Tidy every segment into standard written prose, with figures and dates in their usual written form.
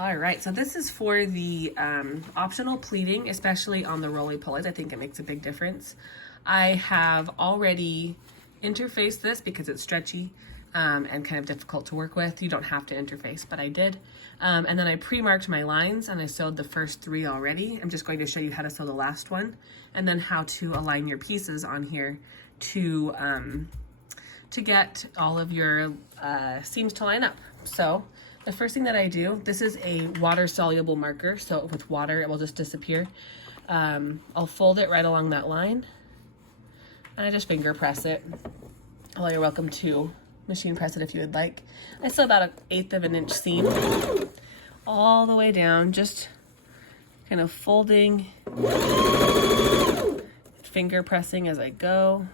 All right, so this is for the optional pleating, especially on the roly-polies. I think it makes a big difference. I have already interfaced this because it's stretchy and kind of difficult to work with. You don't have to interface, but I did. And then I pre-marked my lines and I sewed the first 3 already. I'm just going to show you how to sew the last one and then how to align your pieces on here to get all of your seams to line up. So the first thing that I do, this is a water soluble marker, so with water it will just disappear. I'll fold it right along that line and I just finger press it. Although you're welcome to machine press it if you would like. I sew about 1/8 of an inch seam all the way down, just kind of folding, finger pressing as I go.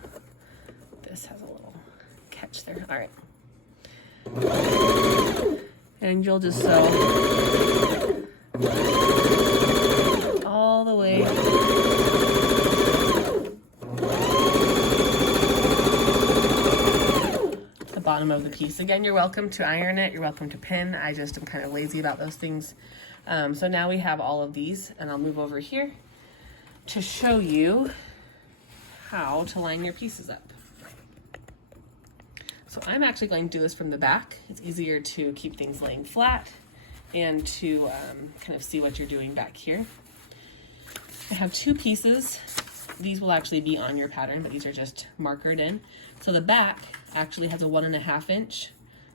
This has a little catch there. All right. And you'll just sew all the way to the bottom of the piece. Again, you're welcome to iron it, you're welcome to pin. I just am kind of lazy about those things. So now we have all of these, and I'll move over here to show you how to line your pieces up. So I'm actually going to do this from the back. It's easier to keep things laying flat and to kind of see what you're doing back here. I have 2 pieces. These will actually be on your pattern, but these are just markered in. So the back actually has a 1.5 inch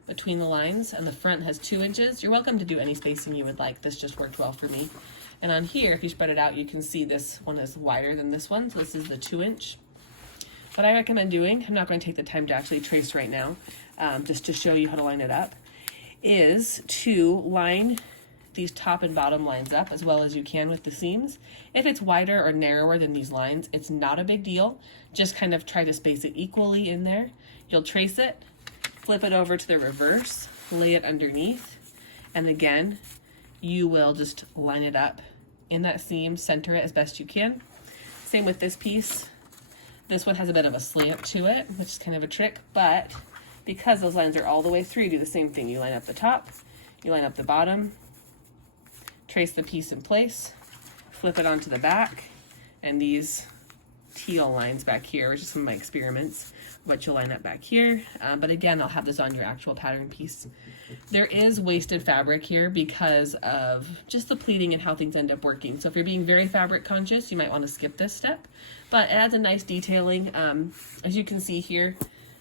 between the lines and the front has 2 inches. You're welcome to do any spacing you would like. This just worked well for me. And on here, if you spread it out, you can see this one is wider than this one. So this is the 2 inch. What I recommend doing, I'm not going to take the time to actually trace right now, just to show you how to line it up, is to line these top and bottom lines up as well as you can with the seams. If it's wider or narrower than these lines, it's not a big deal. Just kind of try to space it equally in there. You'll trace it, flip it over to the reverse, lay it underneath, and again, you will just line it up in that seam, center it as best you can. Same with this piece. This one has a bit of a slant to it, which is kind of a trick, but because those lines are all the way through, you do the same thing. You line up the top, you line up the bottom, trace the piece in place, flip it onto the back, and these teal lines back here, which is some of my experiments, what you'll line up back here. But again, I'll have this on your actual pattern piece. There is wasted fabric here because of just the pleating and how things end up working. So if you're being very fabric conscious, you might want to skip this step, but it adds a nice detailing. As you can see here,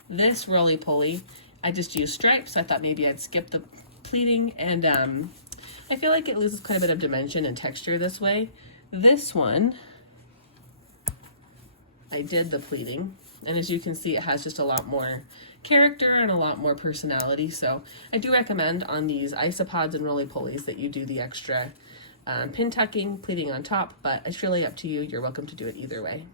this roly-poly, I just used stripes. So I thought maybe I'd skip the pleating, and I feel like it loses quite a bit of dimension and texture this way. This one, I did the pleating, and as you can see, it has just a lot more character and a lot more personality. So I do recommend on these isopods and roly-polies that you do the extra pin tucking, pleating on top, but it's really up to you. You're welcome to do it either way.